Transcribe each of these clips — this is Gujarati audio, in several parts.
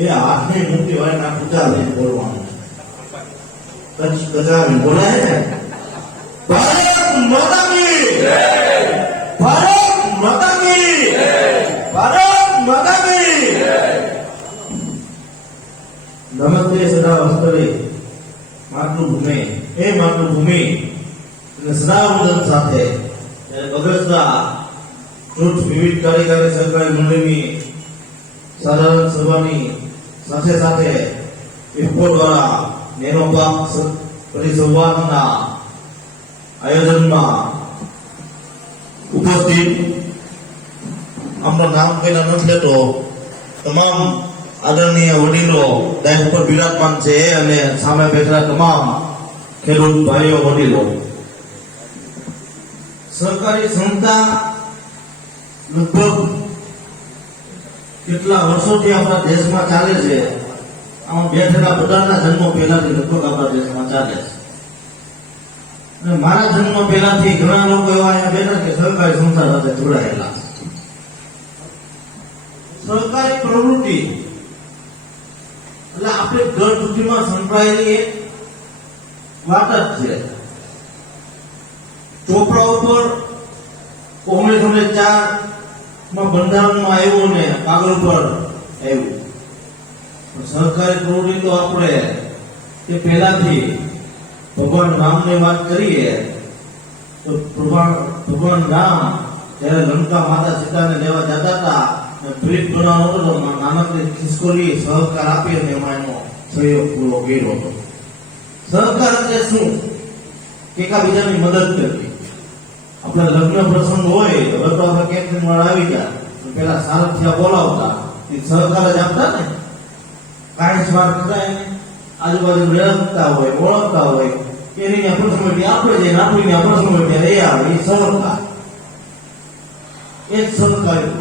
બે હાથની મુક્તિ વાળા પૂજા લઈને બોલવાનું કચાવી બોલાય ને ભારત માતા કી ભારત માતા કી ભારત માતા કી નમસ્તે સદા વસ્તવે માતૃભૂમિ હે માતૃભૂમિ અને સદા વંદન સાથે અગ્રસરા જૂથ વિવિધ કાર્યકારી સરકારી મંડળની સાધારણ સભાની સાથે સાથે ઇફકો દ્વારા નેનો પાક પરિસંવાદના આયોજનમાં ઉપસ્થિત આપણું નામ કહીને નથી લેતો તમામ આદરણીય વડીલો ડાયસ ઉપર બિરાજમાન છે અને સામે બેઠેલા તમામ ખેડૂત ભાઈઓ વડીલો સરકારી સંસ્થા લગભગ કેટલા વર્ષોથી આપણા દેશમાં ચાલે છે આમાં બેઠેલા બધાના જન્મ પહેલાથી લગભગ આપણા દેશમાં ચાલે છે અને મારા જન્મ પહેલાથી ઘણા લોકો એવા અહીંયા બેઠા કે સરકારી સંસ્થા સાથે જોડાયેલા સરકારી પ્રવૃત્તિ એટલે આપણે ઘર સુધીમાં સંકળાયેલી એક વાત જ છે ચોપડા ઉપર 1904 માં બંધારણમાં આવ્યું ને કાગળ પર આવ્યું સરકારી પ્રવૃત્તિ તો આપણે તે પહેલાથી ભગવાન રામની વાત કરીએ તો ભગવાન રામ જ્યારે લંકા માતા સીતાને લેવા જતા હતા બ્રિજ બનાવવાનો હતો તો નાનકડી ખિસકોલી સહકાર આપી અને એમાં એનો સહયોગ પૂરો કર્યો હતો સહકાર એટલે શું એકાબીજાની મદદ કરવી આપણે લગ્ન પ્રસંગ હોય હવે તો આપણે કેન્ટીન વાળા આવી ગયા પેલા સારથિયા બોલાવતા એ સહકાર જ આપતા ને કાંઈ સ્વાર્થ હતા એને આજુબાજુ રહેતા હોય ઓળખતા હોય એની પ્રસંગ આપણે જઈને આપણી પ્રસંગ એ આવે એ સહકાર એ સહકારી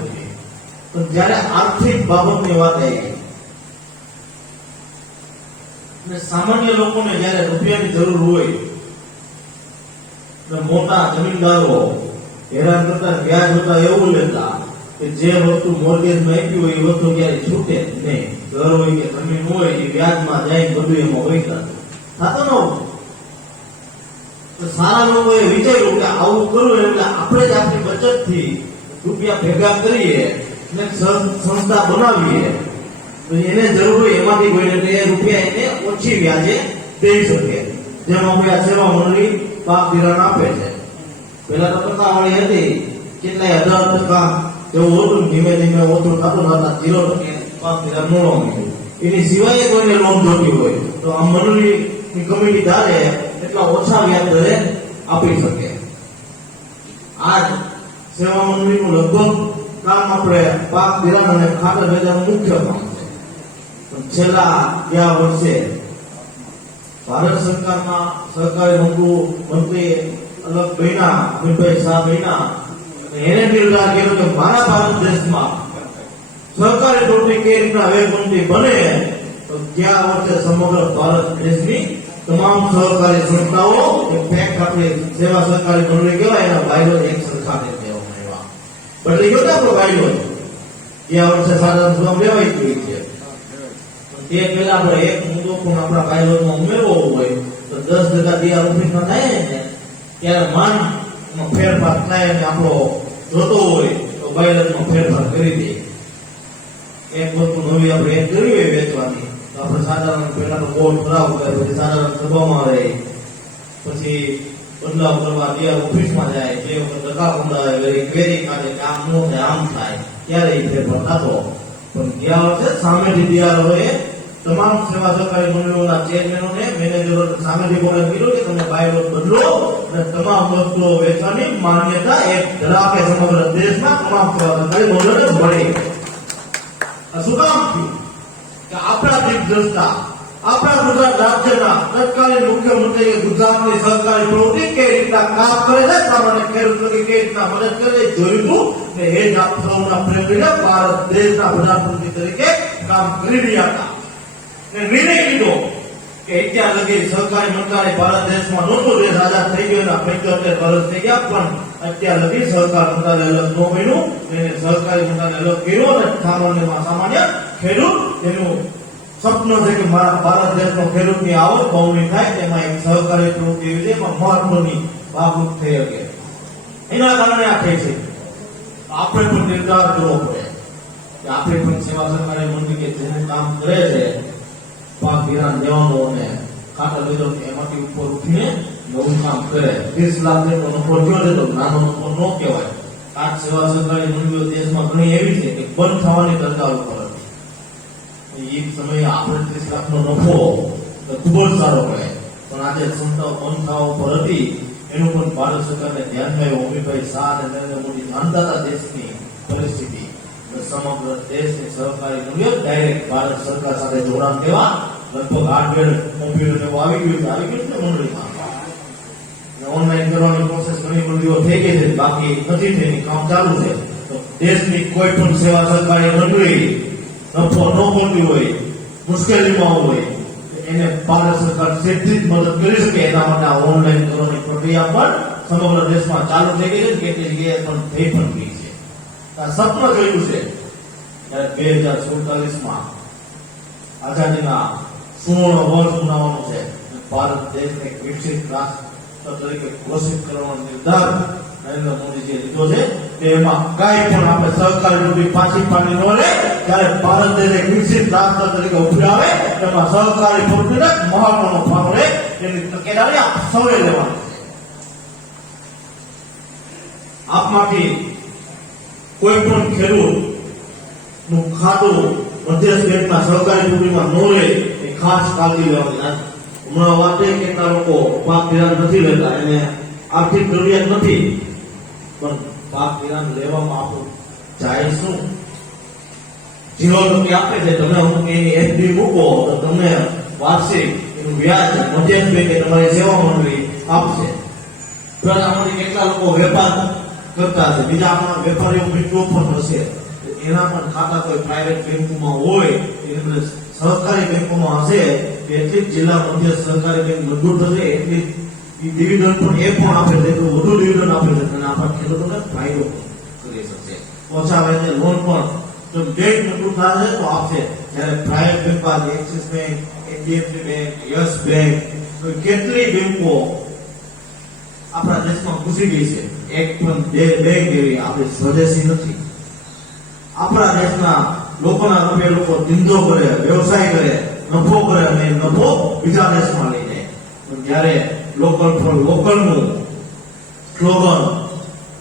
તો જ્યારે આર્થિક બાબતની વાત આવી અને સામાન્ય લોકોને જ્યારે રૂપિયાની જરૂર હોય મોટા જમીનદારો હેરાન કરતા વ્યાજ હતા એવું લેતા કે જે વસ્તુ મોર્ગેજ માં આપી હોય એ વસ્તુ ક્યારે છૂટે નહીં ઘર હોય કે જમીન હોય એ વ્યાજમાં જાય બધું એમાં હોય થતો ન સારા લોકોએ વિચાર્યું કે આવું કરવું એટલે આપણે જ આપણી બચતથી રૂપિયા ભેગા કરીએ અને સંસ્થા બનાવીએ તો એને જરૂર હોય એમાંથી કોઈ એ રૂપિયા એને ઓછી વ્યાજે દઈ શકે જેમ આપણે આ સેવા મંડળી પાક ધિરાણ આપે છે પેલા તો ટકાવાળી હતી કેટલાય 18% જેવું હતું ધીમે ધીમે ઓછું થતું થતા 0% પાક ધિરાણ મળવાનું એની સિવાય કોઈને લોન જોતી હોય તો આ મંડળીની કમિટી ધારે એટલા ઓછા વ્યાજ દરે આપી શકે આજ સેવા મંડળીનું લગભગ કામ આપણે પાક ધિરાણ અને ખાતર વેચાણ મુખ્ય કામ છે પણ છેલ્લા 2 વર્ષે ભારત સરકારના સહકારી મંત્રી અલગ બન્યા અમિતભાઈ શાહ બન્યા એને નિર્ધાર કર્યો કે મારા ભારત દેશમાં સહકારી પ્રવૃત્તિ કઈ રીતના વેગવંતી બને તો ગયા વર્ષે સમગ્ર ભારત દેશની તમામ સહકારી સંસ્થાઓ એક પેક આપણી સેવા સહકારી મંડળી કહેવાય એના વાયરો એક સરખાને દેવામાં આવ્યા બદલી ગયો આપણો વાયરો ગયા વર્ષે સાધારણ સભામાં લેવાઈ ગઈ છે તે પેલા આપણે એક મુદ્દો પણ આપણા પાયલોટમાં ઉમેરવો હોય તો 10 દિયા ઓફિસમાં થાય ને ત્યારે માન ફેરફાર થાય ને આપણો જોતો હોય તો પાયલોટમાં ફેરફાર કરી દે એક વસ્તુ નવી આપણે એક કરવી હોય વેચવાની તો આપણે સાધારણ પેલા તો બોર્ડ ખરાબ કરે પછી સાધારણ સભામાં રહે પછી બદલાવ કરવા દિયા ઓફિસમાં જાય જે વખત ટકા પંડાવે ક્વેરી કાઢે કે આમ નો થાય આમ થાય ત્યારે એ ફેરફાર થતો પણ ગયા વર્ષે સામેથી દિયારોએ તમામ સેવા સહકારી મંડળીઓના ચેરમેનોને મેનેજરોને સામેથી બોલે કીધું કે તમે બાયલોટ બદલો અને તમામ વસ્તુઓ વેચવાની માન્યતા એક ધરાવે સમગ્ર દેશમાં તમામ સેવા સહકારી મંડળોને મળે આ શું કામ થયું કે આપણા દિગ્દ્રષ્ટા આપણા ગુજરાત રાજ્યના તત્કાલીન મુખ્યમંત્રી ગુજરાતની સહકારી પ્રવૃત્તિ કઈ રીતના કામ કરે છે સામાન્ય ખેડૂતોની કઈ રીતના મદદ કરે જોયું હતું ને એ જ આપ સૌના પ્રેમીને ભારત દેશના પ્રધાનમંત્રી તરીકે કામ કરી રહ્યા હતા નિર્ણય લીધો કે અત્યાર લગી સહકારી મંત્રાલય ભારત દેશમાં નહોતું, દેશ આઝાદ થઈ ગયો એના 75 વર્ષ થઈ ગયા, પણ અત્યાર લગી સહકાર મંત્રાલય અલગ ન બન્યું. એને સહકારી મંત્રાલય અલગ કર્યું અને સામાન્યમાં સામાન્ય ખેડૂત એનું સપનું છે કે મારા ભારત દેશનો ખેડૂતની આવક બમણી થાય, તેમાં એક સહકારી પ્રવૃત્તિ એવી છે એમાં મહત્વની બાબત થઈ શકે. એના કારણે આ થઈ છે. આપણે પણ નિર્ધાર કરવો પડે કે આપણે પણ સેવા સહકારી મંડળી કે જેનું કામ કરે છે, પાક ધિરાણ દેવાનો અને ખાતર લીધો એમાંથી ઉપર ઉઠીને નવું કામ કરે, 30 લાખ જેટલો નફો થયો છે તો નાનો નફો ન કહેવાય. આ સેવા સહકારી મંડળીઓ દેશમાં ઘણી એવી છે કે બંધ થવાની કતાર ઉપર હતી. એક સમયે આપણે 30 લાખનો નફો ખૂબ જ સારો કહેવાય, પણ આજે સંસ્થાઓ બંધ થવા ઉપર હતી. એનું પણ ભારત સરકારને ધ્યાનમાં આવ્યું. અમિતભાઈ શાહ અને નરેન્દ્ર મોદી જાણતા હતા દેશની પરિસ્થિતિ. સમગ્ર દેશની સહકારી મંડળીઓ ડાયરેક્ટ ભારત સરકાર સાથે જોડાણ દેવા લગભગ હાર્ડવેર કોમ્પ્યુટર એવું આવી ગયું છે મંડળીમાં. ઓનલાઈન કરવાની પ્રોસેસ ઘણી મંડળીઓ થઈ ગઈ છે, બાકી નથી થઈ, કામ ચાલુ છે. તો દેશની કોઈ પણ સેવા સહકારી મંડળી નફો ન મળતી હોય, મુશ્કેલીમાં હોય, એને ભારત સરકાર સીધી જ મદદ કરી શકે. એના માટે આ ઓનલાઈન કરવાની પ્રક્રિયા પણ સમગ્ર દેશમાં ચાલુ થઈ ગઈ છે, કેટલી જગ્યાએ પણ થઈ પણ ગઈ છે. આ સપનું જોયું છે ત્યારે 2047માં આઝાદીના સુવર્ણ વર્ષ મનાવવાનું છે. ભારત દેશને એક વિકસિત રાષ્ટ્ર તરીકે ઘોષિત કરવાનો નિર્ધાર નરેન્દ્ર મોદીજીએ લીધો છે. એમાં કઈ પણ આપણે સહકારી મંડળી પાછી પાડી ન લે, ત્યારે ભારત દેશ એક વિકસિત રાષ્ટ્ર તરીકે ઉભરી આવે, એમાં સહકારી મંડળીને મહત્વનો ફાળો લે, એની તકેદારી આપ સૌએ લેવાની છે. આપમાંથી કોઈ પણ ખેડૂત નું ખાતું મધ્યસ્થ બેંકના સહકારી મંડળીમાં ન લે એ ખાસ કાળજી લેવાની. હમણાં વાત છે કેટલા લોકો પાક ધિરાણ નથી લેતા, એને આર્થિક જરૂરિયાત નથી, પણ પાક ધિરાણ લેવામાં આપણું જાય શું? 0% આપે છે, તમે અમુક એની એફડી મૂકો તો તમને વાર્ષિક એનું વ્યાજ મધ્યસ્થ બેંકે તમારી સેવા મંડળી આપશે. પણ આમાંથી કેટલા લોકો વેપાર કરતા છે, બીજા આપણા વેપારીઓ મિત્રો પણ હશે, એના પણ ખાતા કોઈ પ્રાઇવેટ બેંકોમાં હોય, એટલે સહકારી બેંકોમાં હશે, એટલી જ જિલ્લા મધ્ય સહકારી બેંક મજબૂત થશે, એટલી ડિવિડન્ડ પણ એ પણ આપે છે, એટલું વધુ ડિવિડન્ડ આપે છે અને આપણા ખેડૂતોને ફાયદો કરી શકશે. ઓછા વ્યાજે લોન પણ જો બેંક મજબૂત થશે તો આપશે. જ્યારે પ્રાઇવેટ બેંક પાસે axis bank, HDFC bank, yes bank, કેટલી બેંકો આપણા દેશમાં ઘૂસી ગઈ છે. એક પણ બેંક એવી આપણી સ્વદેશી નથી. આપણા દેશના લોકોના રૂપિયા લોકો ધંધો કરે, વ્યવસાય કરે, નફો કરે અને નફો બીજા દેશમાં લઈ જાય. પણ જ્યારે લોકલ ફોર લોકલનું સ્લોગન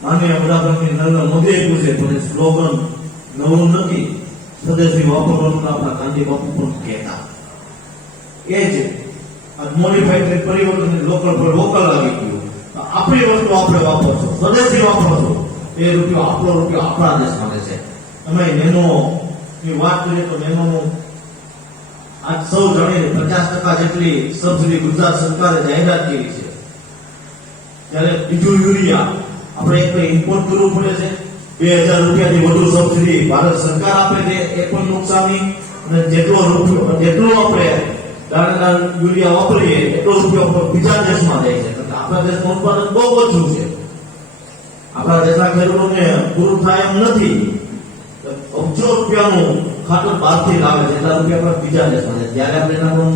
માનનીય વડાપ્રધાન નરેન્દ્ર મોદીએ આપ્યું છે, પણ એ સ્લોગન નવું નથી. સ્વદેશી વાપરવાનું આપણા ગાંધી બાપુ પણ કહેતા. એ જ મોડિફાઈડ પરિવર્તન લોકલ ફોર લોકલ આવી ગયું. આપણી વસ્તુ આપણે વાપરશું, સ્વદેશી વાપરશું, એ રૂપિયો આપણો રૂપિયો આપણા દેશમાં રહેશે. અમે નેનો ની વાત કરીએ તો નેનોનું આજ સૌ જાણીને 50% જેટલી સબસિડી ગુજરાત સરકારે જાહેરાત કરી છે. ત્યારે બીજું યુરિયા આપણે એક ઇમ્પોર્ટ કરવું પડે છે, 2000 રૂપિયાથી વધુ સબસિડી ભારત સરકાર આપે છે, એ પણ નુકસાની. અને જેટલો આપણે દાણેદાર યુરિયા વાપરીએ એટલો રૂપિયો બીજા દેશમાં જાય છે. આપણા દેશનું ઉત્પાદન બહુ ઓછું છે, આપણા દેશના ખેડૂતોને પૂરું થાય એમ નથી. અબજો રૂપિયાનું ખાતર બહારથી લાવે છે, એટલા રૂપિયા પર બીજા દેશમાં છે. ત્યારે આપણે એના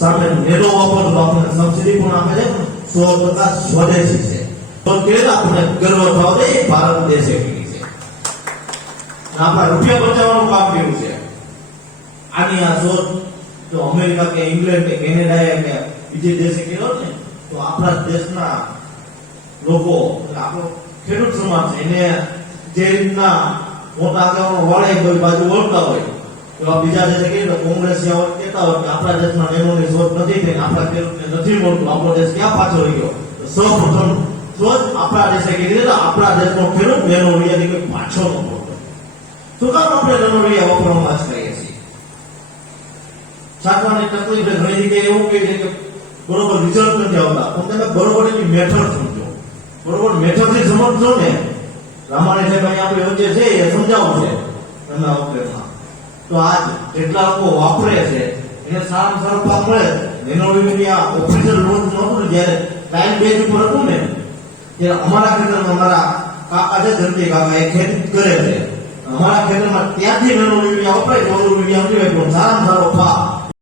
સામે નેનો વાપરવું તો આપણને સબસિડી પણ આપે છે, 100% સ્વદેશી છે. તો કે આપણે ગર્વ થવો જોઈએ ભારત દેશ એવી છે. આપણા રૂપિયા બચાવવાનું કામ કર્યું છે. આની આ શોધ જો અમેરિકા કે ઇંગ્લેન્ડ કે કેનેડા કે બીજે દેશે કર્યો ને, તો આપણા દેશના લોકો, આપણો ખેડૂત સમાજ છે, એને જે રીતના મોટા આગેવાનો વાળે કોઈ બાજુ વળતા હોય, એવા બીજા દેશે કે કોંગ્રેસીઓ કહેતા હોય કે આપણા દેશમાં નેનોની શોધ નથી થઈ, આપણા ખેડૂતને નથી મળતું, આપણો દેશ ક્યાં પાછો રહી ગયો? સૌપ્રથમ શોધ આપણા દેશે કીધી તો આપણા દેશનો ખેડૂત નેનો રૂપિયાથી કોઈ પાછો ન મળતો. શું કામ આપણે નેનો રૂપિયા વાપરવામાં જ કરીએ છીએ? છાંટવાની તકલીફ ઘણી જગ્યાએ એવું કહે છે કે બરોબર રિઝલ્ટ નથી આવતા, પણ તમે બરોબર એની મેથડ સમજો, બરોબર મેથડથી સમજજો ને. રામાણી સાહેબ અહીંયા આપણી વચ્ચે છે, એ સમજાવું છે એમના વખતેમાં. તો આજ જેટલા લોકો વાપરે છે એને સારામાં સારો પાક મળે, મીડિયા ઓફિશિયલ લોન્ચ નહોતું ને, જ્યારે ટાઈમ બેઝ ઉપર હતું ને, ત્યારે અમારા ખેતરમાં અમારા કાકા છે ધનજી કાકા, એ ખેતી કરે છે. અમારા ખેતરમાં ત્યાંથી મીડિયા વપરાય, મીડિયા વપરાય, પણ સારામાં